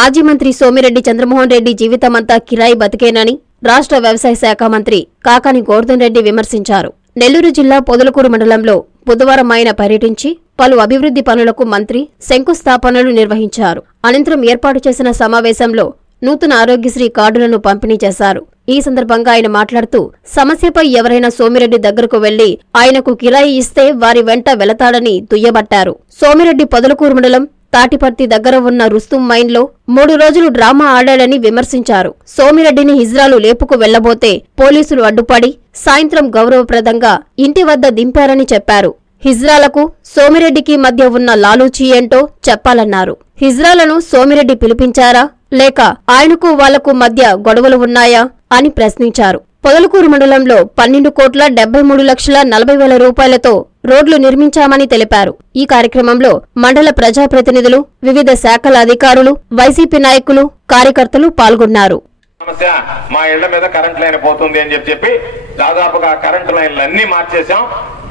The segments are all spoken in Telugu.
మాజీ మంత్రి సోమిరెడ్డి చంద్రమోహన్ రెడ్డి జీవితమంతా కిరాయి బతికేనని రాష్ట్ర వ్యవసాయ శాఖ మంత్రి కాకాని గోవర్ధన్ రెడ్డి విమర్శించారు. నెల్లూరు జిల్లా పొదలకూరు మండలంలో బుధవారం ఆయన పర్యటించి పలు అభివృద్ధి పనులకు మంత్రి శంకుస్థాపనలు నిర్వహించారు. అనంతరం ఏర్పాటు చేసిన సమావేశంలో నూతన ఆరోగ్యశ్రీ కార్డులను పంపిణీ చేశారు. ఈ సందర్భంగా ఆయన మాట్లాడుతూ సమస్యపై ఎవరైనా సోమిరెడ్డి దగ్గరకు వెళ్లి ఆయనకు కిరాయి ఇస్తే వారి వెంట వెళతాడని దుయ్యబట్టారు. సోమిరెడ్డి పొదలకూరు మండలం తాటిపర్తి దగ్గర ఉన్న రుస్తుం మైన్లో 3 రోజులు డ్రామా ఆడాడని విమర్శించారు. సోమిరెడ్డిని హిజ్రాలు లేపుకు వెళ్లబోతే పోలీసులు అడ్డుపడి సాయంత్రం గౌరవప్రదంగా ఇంటి వద్ద దింపారని చెప్పారు. హిజ్రాలకు సోమిరెడ్డికి మధ్య ఉన్న లాలూచీ ఏంటో చెప్పాలన్నారు. హిజ్రాలను సోమిరెడ్డి పిలిపించారా లేక ఆయనకు వాళ్లకు మధ్య గొడవలు ఉన్నాయా అని ప్రశ్నించారు. పొదలకూరు మండలంలో 12,73,40,000 రూపాయలతో రోడ్లు నిర్మించామని తెలిపారు. ఈ కార్యక్రమంలో మండల ప్రజాప్రతినిధులు, వివిధ శాఖల అధికారులు, వైసీపీ నాయకులు, కార్యకర్తలు పాల్గొన్నారు. సమస్య మా ఇళ్ల మీద కరెంట్ లైన్ పోతుంది అని చెప్పి దాదాపుగా కరెంటు లైన్లన్నీ మార్చేశాం.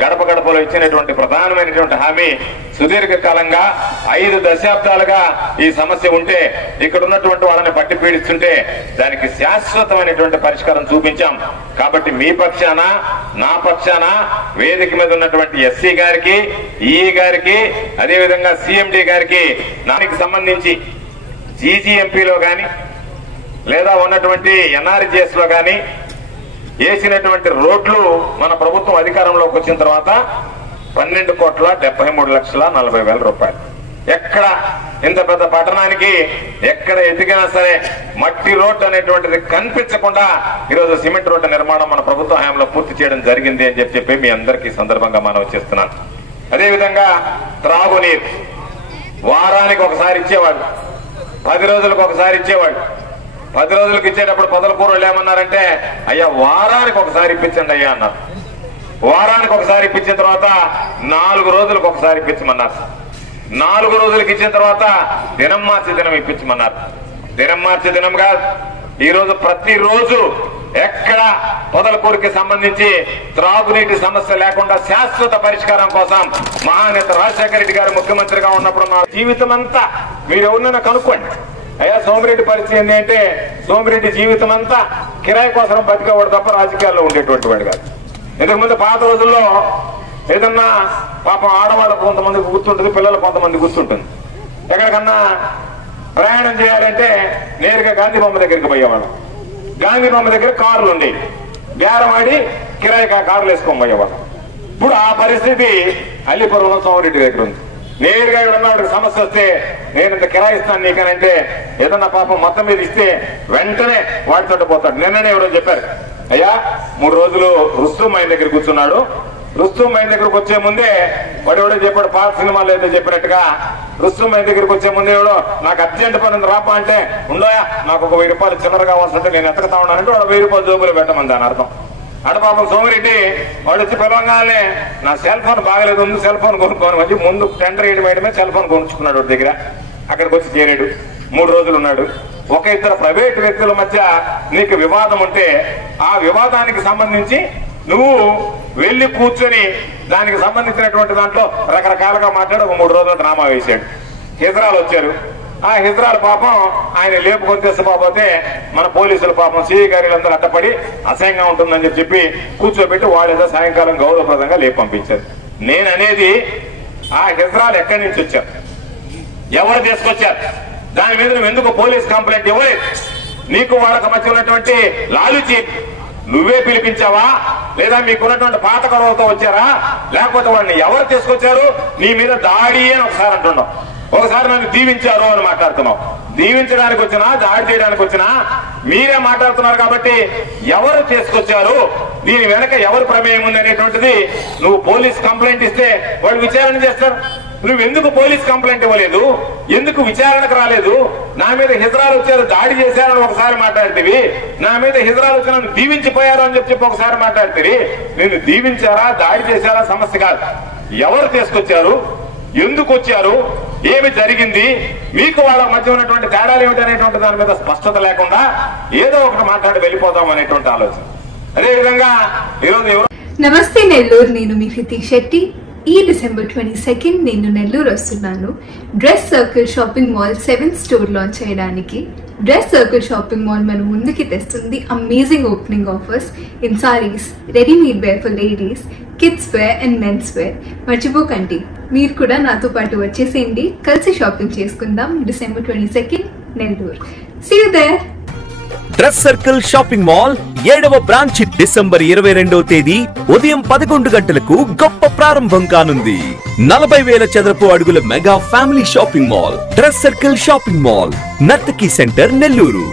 గడప గడపలో ఇచ్చినటువంటి ప్రధానమైనటువంటి హామీ సుదీర్ఘకాలంగా 5 దశాబ్దాలుగా ఈ సమస్య ఉంటే ఇక్కడ ఉన్నటువంటి వాళ్ళని పట్టి పీడిస్తుంటే దానికి శాశ్వతమైనటువంటి పరిష్కారం చూపించాం. కాబట్టి మీ పక్షాన నా పక్షాన వేదిక మీద ఉన్నటువంటి ఎస్సీ గారికి, ఈఈ గారికి, అదేవిధంగా సిఎండి గారికి దానికి సంబంధించి జీజీఎంపీలో గాని లేదా ఉన్నటువంటి ఎన్ఆర్జీఎస్ లో గాని వేసినటువంటి రోడ్లు మన ప్రభుత్వం అధికారంలోకి వచ్చిన తర్వాత 12,73,40,000 రూపాయలు. ఎక్కడ ఇంత పెద్ద పట్టణానికి ఎక్కడ ఎదిగినా సరే మట్టి రోడ్డు అనేటువంటిది కనిపించకుండా ఈరోజు సిమెంట్ రోడ్డు నిర్మాణం మన ప్రభుత్వ హయాంలో పూర్తి చేయడం జరిగింది అని చెప్పి మీ అందరికీ సందర్భంగా మనం చేస్తున్నాను. అదేవిధంగా త్రాగునీరు వారానికి ఒకసారి ఇచ్చేవాడు, 10 రోజులకు ఒకసారి ఇచ్చేవాడు. 10 రోజులకు ఇచ్చేటప్పుడు పొదలకూరు ఏమన్నారంటే అయ్యా వారానికి ఒకసారి ఇప్పించండి అయ్యా అన్నారు. వారానికి ఒకసారి ఇప్పించిన తర్వాత 4 రోజులకు ఒకసారి ఇప్పించమన్నారు. 4 రోజులకు ఇచ్చిన తర్వాత దినం మార్చి దినం ఇప్పించమన్నారు. దినం మార్చి దినం కాదు, ఈరోజు ప్రతిరోజు ఎక్కడ పొదలకూరుకి సంబంధించి త్రాగునీటి సమస్య లేకుండా శాశ్వత పరిష్కారం కోసం మహానేత రాజశేఖర రెడ్డి గారు ముఖ్యమంత్రిగా ఉన్నప్పుడు నా జీవితం అంతా మీరు ఎవరినైనా కనుక్కోండి. అయ్యా సోమిరెడ్డి పరిస్థితి ఏంటి అంటే సోమిరెడ్డి జీవితం అంతా కిరాయి కోసం బతికేవాడు తప్ప రాజకీయాల్లో ఉండేటువంటి వాడు కాదు. ఇంతకుముందు పాత రోజుల్లో ఏదన్నా పాపం ఆడవాళ్ళకు కొంతమంది గుర్తుంటుంది, పిల్లలు కొంతమంది గుర్తుంటుంది. ఎక్కడికన్నా ప్రయాణం చేయాలంటే నేరుగా గాంధీ బొమ్మ దగ్గరికి పోయేవాళ్ళం. గాంధీ బొమ్మ దగ్గర కార్లు ఉండేవి, బేరమాడి కిరాయి కార్లు వేసుకొని పోయేవాళ్ళం. ఇప్పుడు ఆ పరిస్థితి అల్లిపురంలో సోమిరెడ్డి దగ్గర ఉంది. నేరుగా ఉన్నాడు సమస్య వస్తే నేను ఇంత కిరాయిస్తాను నీకనంటే ఏదన్నా పాపం మొత్తం మీద ఇస్తే వెంటనే వాడితో పోతాడు. నిన్ననే ఎవరో చెప్పారు, అయ్యా 3 రోజులు రుస్తుం మైన్ దగ్గర కూర్చున్నాడు. రుస్తుం మైన్ దగ్గరకు వచ్చే ముందే వాడు ఎవడో చెప్పాడు, పాత సినిమాలో ఏదో చెప్పినట్టుగా రుస్తుం మైన్ దగ్గరకు వచ్చే ముందే ఎవడో నాకు అర్జెంట్ పని ఉంది రాపా అంటే ఉండయా నాకు ఒక 1000 రూపాయలు చిల్లర కావాల్సింటే నేను ఎత్తకతా ఉన్నానంటే వాడు 1000 రూపాయలు జోబులు పెట్టమని దాని అర్థం. అడపాపం సోమిరెడ్డి వాడు వచ్చి పిలవంగానే నా సెల్ ఫోన్ బాగలేదు, ఉంది సెల్ ఫోన్ కొనుక్కోని వచ్చి ముందు టెండర్ వేయడమే సెల్ ఫోన్ కొనుక్కున్నాడు వాడి దగ్గర. అక్కడికి వచ్చి చేరాడు, 3 రోజులు ఉన్నాడు. ఒక ఇద్దరు ప్రైవేట్ వ్యక్తుల మధ్య నీకు వివాదం ఉంటే ఆ వివాదానికి సంబంధించి నువ్వు వెళ్లి కూర్చొని దానికి సంబంధించినటువంటి దాంట్లో రకరకాలుగా మాట్లాడి ఒక 3 రోజులు డ్రామా వేశాడు. హిజ్రాలు వచ్చారు, ఆ హిజ్రాలు పాపం ఆయన లేపుకొని తెస్తపోతే మన పోలీసులు పాపం సిఐ గారులందరూ అడ్డపడి అసహ్యంగా ఉంటుందని చెప్పి కూర్చోబెట్టి వాళ్ళేదో సాయంకాలం గౌరవప్రదంగా లేపు పంపించారు. నేను అనేది ఆ హిజ్రాలు ఎక్కడి నుంచి వచ్చారు, ఎవరు తీసుకొచ్చారు, దాని మీద నువ్వు ఎందుకు పోలీస్ కంప్లైంట్ ఇవ్వలేదు? నీకు వాళ్ళకి మధ్య ఉన్నటువంటి లాలుచి నువ్వే పిలిపించావా లేదా మీకున్నటువంటి పాత గొడవలతో వచ్చారా లేకపోతే వాళ్ళని ఎవరు తీసుకొచ్చారు? నీ మీద దాడి అని ఒకసారి అంటున్నావు, ఒకసారి నన్ను దీవించారు అని మాట్లాడుతున్నావు. దీవించడానికి వచ్చినా దాడి చేయడానికి వచ్చినా మీరే మాట్లాడుతున్నారు. కాబట్టి ఎవరు తీసుకొచ్చారు, దీని వెనక ఎవరు ప్రమేయం ఉంది అనేటువంటిది నువ్వు పోలీస్ కంప్లైంట్ ఇస్తే వాళ్ళు విచారణ చేస్తారు. నువ్వు ఎందుకు పోలీస్ కంప్లైంట్ ఇవ్వలేదు, ఎందుకు విచారణకు రాలేదు? నా మీద హిజ్రాలు వచ్చారు దాడి చేశారని ఒకసారి మాట్లాడితేవి, నా మీద హిజ్రాలు వచ్చి నన్ను దీవించిపోయారు అని చెప్పి ఒకసారి మాట్లాడితే నేను దీవించారా దాడి చేశారా సమస్య కాదు. ఎవరు తీసుకొచ్చారు, ఎందుకు వచ్చారు, ఏమి జరిగింది, మీకు వాళ్ళ మధ్య ఉన్నటువంటి తేడాలు ఏమిటి అనేటువంటి దాని మీద స్పష్టత లేకుండా ఏదో ఒకటి మాట్లాడి వెళ్ళిపోతాం అనేటువంటి ఆలోచన. అదేవిధంగా ఈరోజు నమస్తే నెల్లూరు, నేను మీ హృతిక్ శెట్టి. ఈ డిసెంబర్ 22 నేను నెల్లూరు వస్తున్నాను. Dress circle shopping mall 7th store launch చేయడానికి. డ్రెస్ సర్కిల్ షాపింగ్ మాల్ మన ముందుకి తెస్తుంది amazing opening offers in saris, readymade wear for ladies, kids wear and mens wear. మర్చిపోకండి, మీరు కూడా నాతో పాటు వచ్చేసేయండి. కలిసి షాపింగ్ చేసుకుందాం. December 22 Nellore. See you there. Dress circle shopping mall 7వ బ్రాంచ్ డిసెంబర్ 22వ తేదీ ఉదయం 11 గంటలకు గొప్ప ప్రారంభం కానుంది. 40,000 చదరపు అడుగుల mega family shopping mall dress circle shopping mall, Nartaki centre, Nellore.